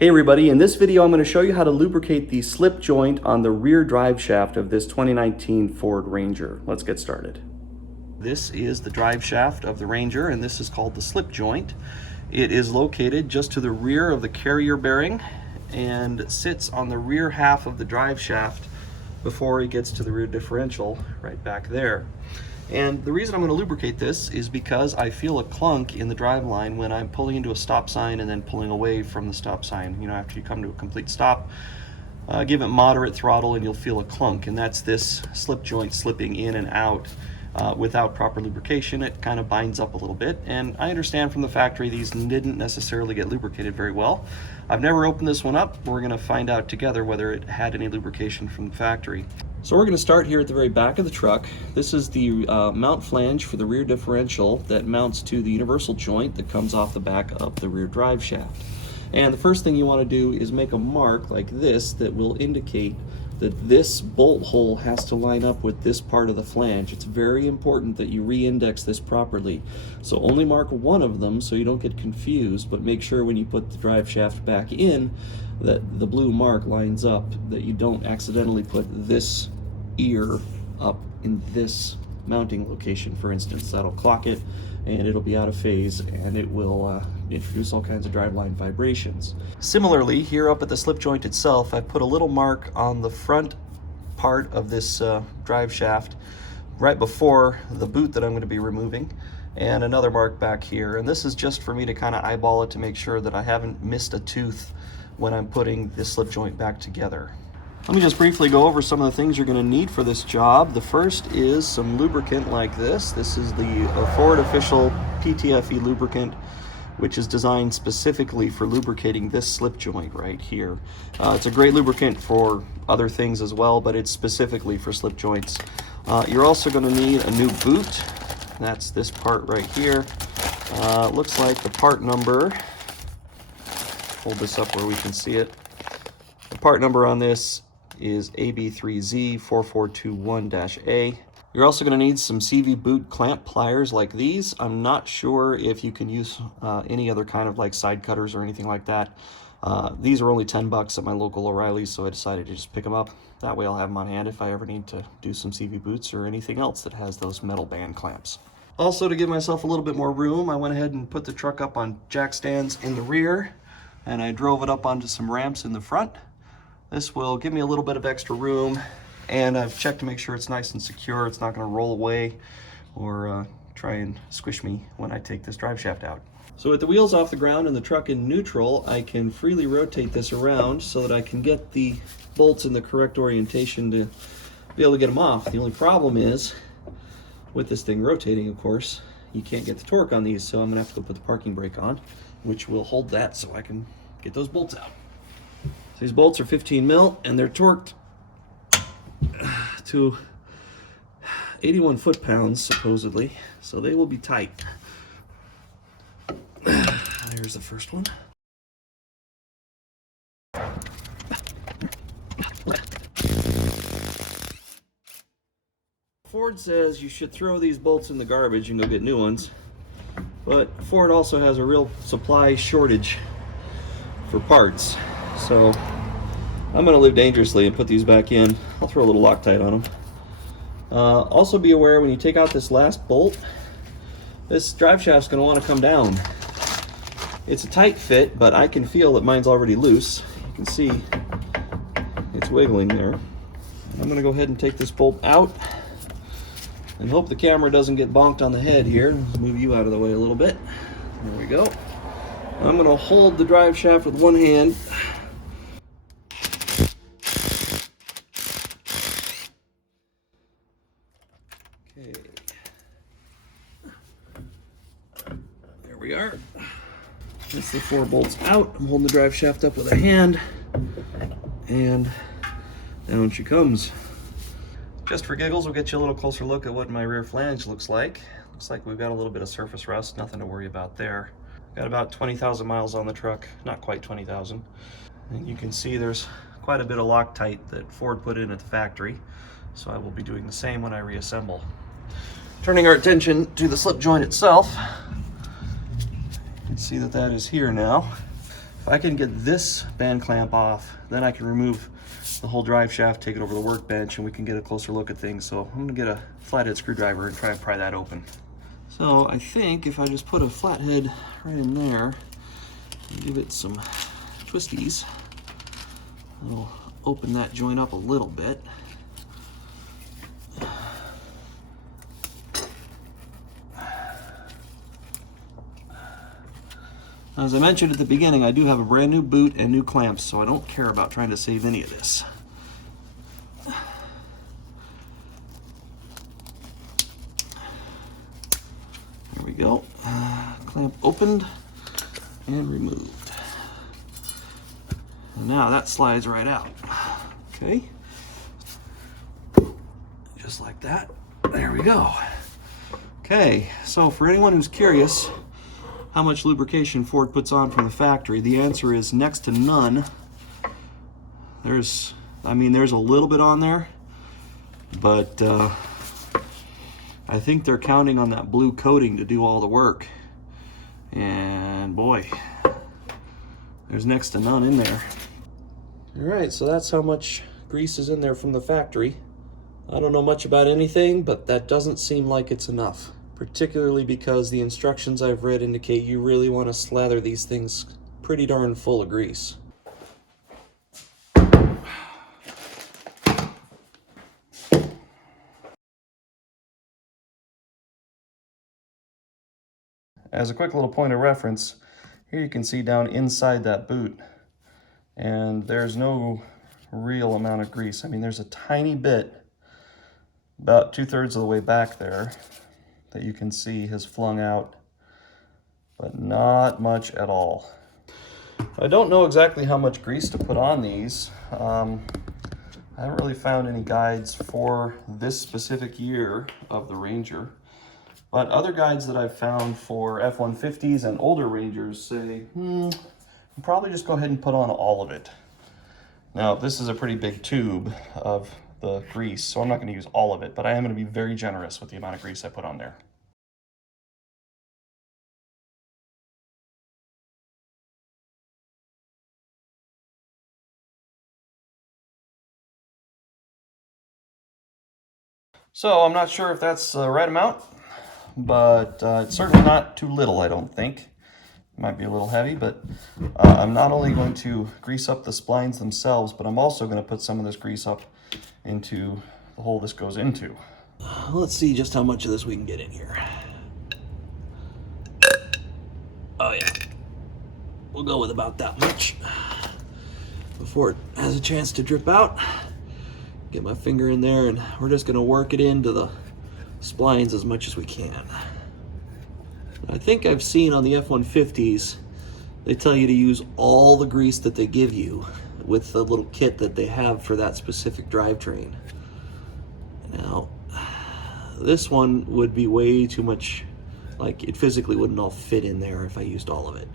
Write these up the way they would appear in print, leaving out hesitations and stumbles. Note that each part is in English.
Hey everybody, in this video I'm going to show you how to lubricate the slip joint on the rear drive shaft of this 2019 Ford Ranger. Let's get started. This is the drive shaft of the Ranger and this is called the slip joint. It is located just to the rear of the carrier bearing and sits on the rear half of the drive shaft before it gets to the rear differential right back there. And the reason I'm going to lubricate this is because I feel a clunk in the drive line when I'm pulling into a stop sign and then pulling away from the stop sign. You know, after you come to a complete stop, give it moderate throttle and you'll feel a clunk, and that's this slip joint slipping in and out. Without proper lubrication, it kind of binds up a little bit, and I understand from the factory these didn't necessarily get lubricated very well. I've never opened this one up. We're going to find out together whether it had any lubrication from the factory. So we're going to start here at the very back of the truck. This is the mount flange for the rear differential that mounts to the universal joint that comes off the back of the rear drive shaft. And the first thing you want to do is make a mark like this that will indicate that this bolt hole has to line up with this part of the flange. It's very important that you re-index this properly. So only mark one of them so you don't get confused, but make sure when you put the drive shaft back in that the blue mark lines up, that you don't accidentally put this ear up in this mounting location, for instance. That'll clock it and it'll be out of phase and it will introduce all kinds of driveline vibrations. Similarly, here up at the slip joint itself, I put a little mark on the front part of this drive shaft right before the boot that I'm going to be removing, and another mark back here. And this is just for me to kind of eyeball it to make sure that I haven't missed a tooth when I'm putting this slip joint back together. Let me just briefly go over some of the things you're going to need for this job. The first is some lubricant like this. This is the Ford official PTFE lubricant, which is designed specifically for lubricating this slip joint right here. It's a great lubricant for other things as well, but it's specifically for slip joints. You're also going to need a new boot. That's this part right here. Looks like the part number, hold this up where we can see it. The part number on this is AB3Z4421-A. You're also going to need some CV boot clamp pliers like these. I'm not sure if you can use any other kind of like side cutters or anything like that. These are only 10 bucks at my local O'Reilly's, so I decided to just pick them up. That way I'll have them on hand if I ever need to do some CV boots or anything else that has those metal band clamps. Also, to give myself a little bit more room, I went ahead and put the truck up on jack stands in the rear, and I drove it up onto some ramps in the front. This will give me a little bit of extra room, and I've checked to make sure it's nice and secure. It's not going to roll away or try and squish me when I take this drive shaft out. So with the wheels off the ground and the truck in neutral, I can freely rotate this around so that I can get the bolts in the correct orientation to be able to get them off. The only problem is, with this thing rotating, of course, you can't get the torque on these, so I'm going to have to go put the parking brake on, which will hold that so I can get those bolts out. So these bolts are 15 mil and they're torqued to 81 foot-pounds supposedly, so they will be tight. There's the first one. Ford says you should throw these bolts in the garbage and go get new ones, but Ford also has a real supply shortage for parts, so I'm going to live dangerously and put these back in. I'll throw a little Loctite on them. Also be aware when you take out this last bolt, this drive shaft's going to want to come down. It's a tight fit, but I can feel that mine's already loose. You can see it's wiggling there. I'm going to go ahead and take this bolt out and hope the camera doesn't get bonked on the head here. Let's move you out of the way a little bit. There we go. I'm going to hold the drive shaft with one hand. Okay. There we are. That's the 4 bolts out. I'm holding the drive shaft up with a hand, and down she comes. Just for giggles, we'll get you a little closer look at what my rear flange looks like. Looks like we've got a little bit of surface rust, nothing to worry about there. Got about 20,000 miles on the truck, not quite 20,000. And you can see there's quite a bit of Loctite that Ford put in at the factory, so I will be doing the same when I reassemble. Turning our attention to the slip joint itself, you can see that that is here now. If I can get this band clamp off, then I can remove the whole drive shaft, take it over the workbench, and we can get a closer look at things. So I'm gonna get a flathead screwdriver and try and pry that open. So I think if I just put a flathead right in there and give it some twisties, it'll open that joint up a little bit. As I mentioned at the beginning, I do have a brand new boot and new clamps, so I don't care about trying to save any of this. There we go. Clamp opened and removed. And now that slides right out. Okay. Just like that. There we go. Okay, so for anyone who's curious how much lubrication Ford puts on from the factory, the answer is next to none. There's a little bit on there, but I think they're counting on that blue coating to do all the work. And boy, there's next to none in there. All right, so that's how much grease is in there from the factory. I don't know much about anything, but that doesn't seem like it's enough, particularly because the instructions I've read indicate you really want to slather these things pretty darn full of grease. As a quick little point of reference, here you can see down inside that boot, and there's no real amount of grease. I mean, there's a tiny bit, about 2/3 of the way back there, that you can see has flung out, but not much at all. I don't know exactly how much grease to put on these. I haven't really found any guides for this specific year of the Ranger, but other guides that I've found for F-150s and older Rangers say, probably just go ahead and put on all of it. Now, this is a pretty big tube of the grease, so I'm not going to use all of it, but I am going to be very generous with the amount of grease I put on there. So I'm not sure if that's the right amount, but it's certainly not too little, I don't think. It might be a little heavy, but I'm not only going to grease up the splines themselves, but I'm also going to put some of this grease up into the hole this goes into. Let's see just how much of this we can get in here. Oh yeah, we'll go with about that much before it has a chance to drip out. Get my finger in there, and we're just going to work it into the splines as much as we can. I think I've seen on the F-150s, they tell you to use all the grease that they give you with the little kit that they have for that specific drivetrain. Now, this one would be way too much, like it physically wouldn't all fit in there if I used all of it.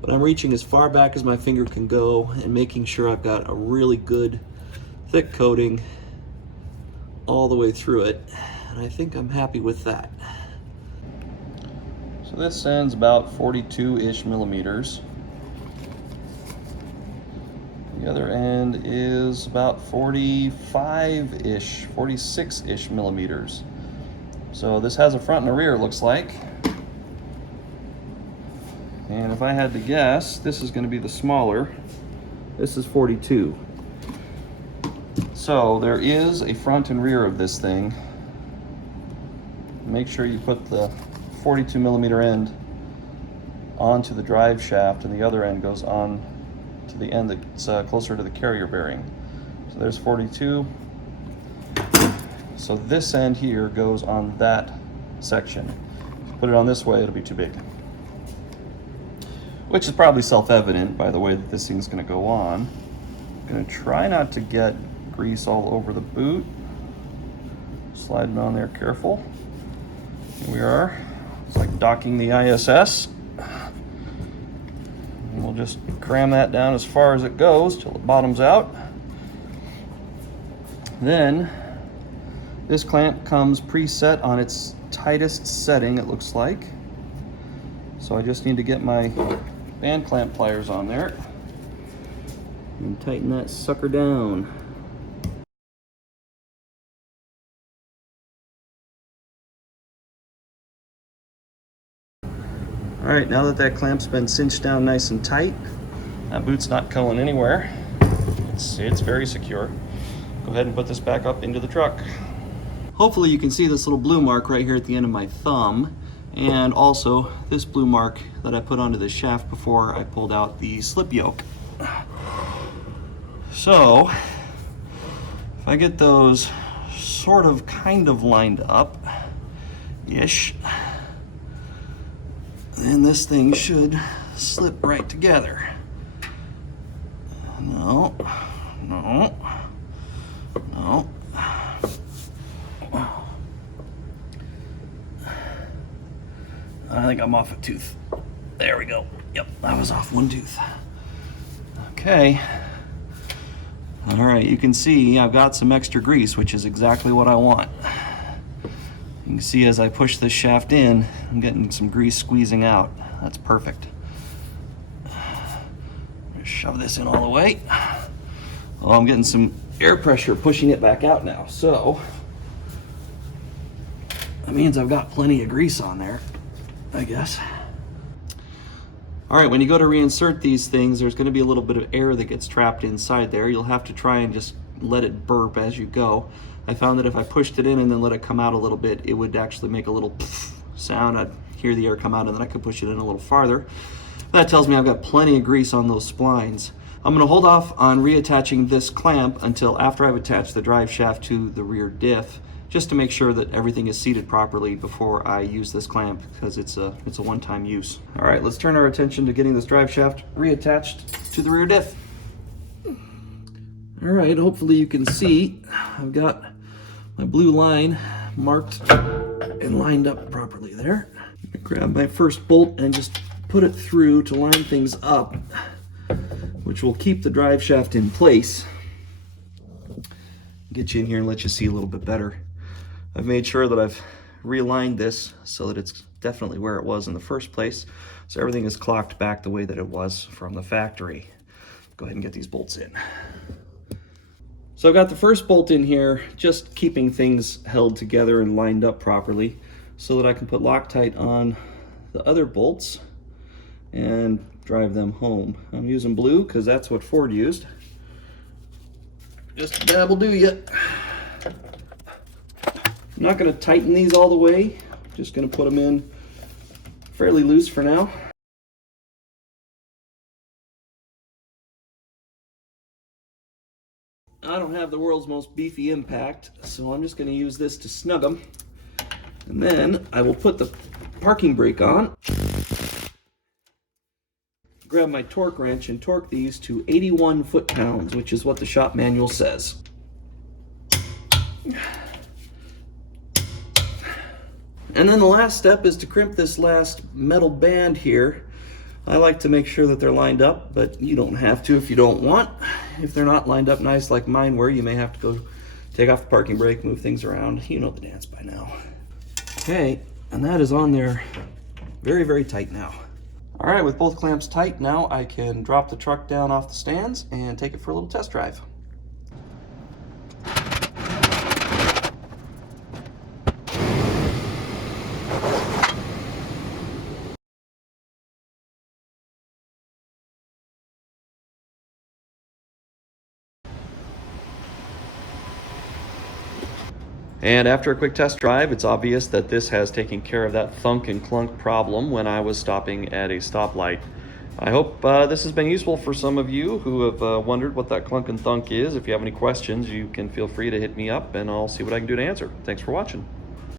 But I'm reaching as far back as my finger can go and making sure I've got a really good thick coating all the way through it, and I think I'm happy with that. So this ends about 42-ish millimeters. The other end is about 45-ish, 46-ish millimeters. So this has a front and a rear, it looks like. And if I had to guess, this is going to be the smaller. This is 42. So there is a front and rear of this thing. Make sure you put the 42 millimeter end onto the drive shaft, and the other end goes on to the end that's closer to the carrier bearing. So there's 42. So this end here goes on that section. If you put it on this way, it'll be too big. Which is probably self-evident by the way that this thing's going to go on. I'm going to try not to get grease all over the boot. Slide it on there, careful. Here we are. It's like docking the ISS. And we'll just cram that down as far as it goes till it bottoms out. Then this clamp comes preset on its tightest setting, it looks like. So I just need to get my band clamp pliers on there and tighten that sucker down. All right, now that that clamp's been cinched down nice and tight, that boot's not going anywhere. It's very secure. Go ahead and put this back up into the truck. Hopefully you can see this little blue mark right here at the end of my thumb, and also this blue mark that I put onto the shaft before I pulled out the slip yoke. So, if I get those sort of kind of lined up-ish, then this thing should slip right together. No, no, no. I think I'm off a tooth. There we go. Yep, I was off one tooth. Okay. All right, you can see I've got some extra grease, which is exactly what I want. You can see as I push this shaft in, I'm getting some grease squeezing out. That's perfect. Shove this in all the way. Oh, I'm getting some air pressure pushing it back out now. So that means I've got plenty of grease on there, I guess. All right, when you go to reinsert these things, there's going to be a little bit of air that gets trapped inside there. You'll have to try and just let it burp as you go. I found that if I pushed it in and then let it come out a little bit, it would actually make a little sound. I'd hear the air come out and then I could push it in a little farther. That tells me I've got plenty of grease on those splines. I'm going to hold off on reattaching this clamp until after I've attached the drive shaft to the rear diff, just to make sure that everything is seated properly before I use this clamp, because it's a one-time use. All right, let's turn our attention to getting this drive shaft reattached to the rear diff. All right, hopefully you can see I've got my blue line marked and lined up properly there. I grab my first bolt and just put it through to line things up, which will keep the drive shaft in place. Get you in here and let you see a little bit better. I've made sure that I've realigned this so that it's definitely where it was in the first place, so everything is clocked back the way that it was from the factory. Go ahead and get these bolts in. So I've got the first bolt in here, just keeping things held together and lined up properly so that I can put Loctite on the other bolts and drive them home. I'm using blue because that's what Ford used. Just a dab will do ya. I'm not going to tighten these all the way, just going to put them in fairly loose for now. I don't have the world's most beefy impact, so I'm just going to use this to snug them. And then I will put the parking brake on, grab my torque wrench and torque these to 81 foot-pounds, which is what the shop manual says. And then the last step is to crimp this last metal band here. I like to make sure that they're lined up, but you don't have to if you don't want. If they're not lined up nice like mine were, you may have to go take off the parking brake, move things around. You know the dance by now. Okay, and that is on there very, very tight now. All right, with both clamps tight, now I can drop the truck down off the stands and take it for a little test drive. And after a quick test drive, it's obvious that this has taken care of that thunk and clunk problem when I was stopping at a stoplight. I hope this has been useful for some of you who have wondered what that clunk and thunk is. If you have any questions, you can feel free to hit me up and I'll see what I can do to answer. Thanks for watching.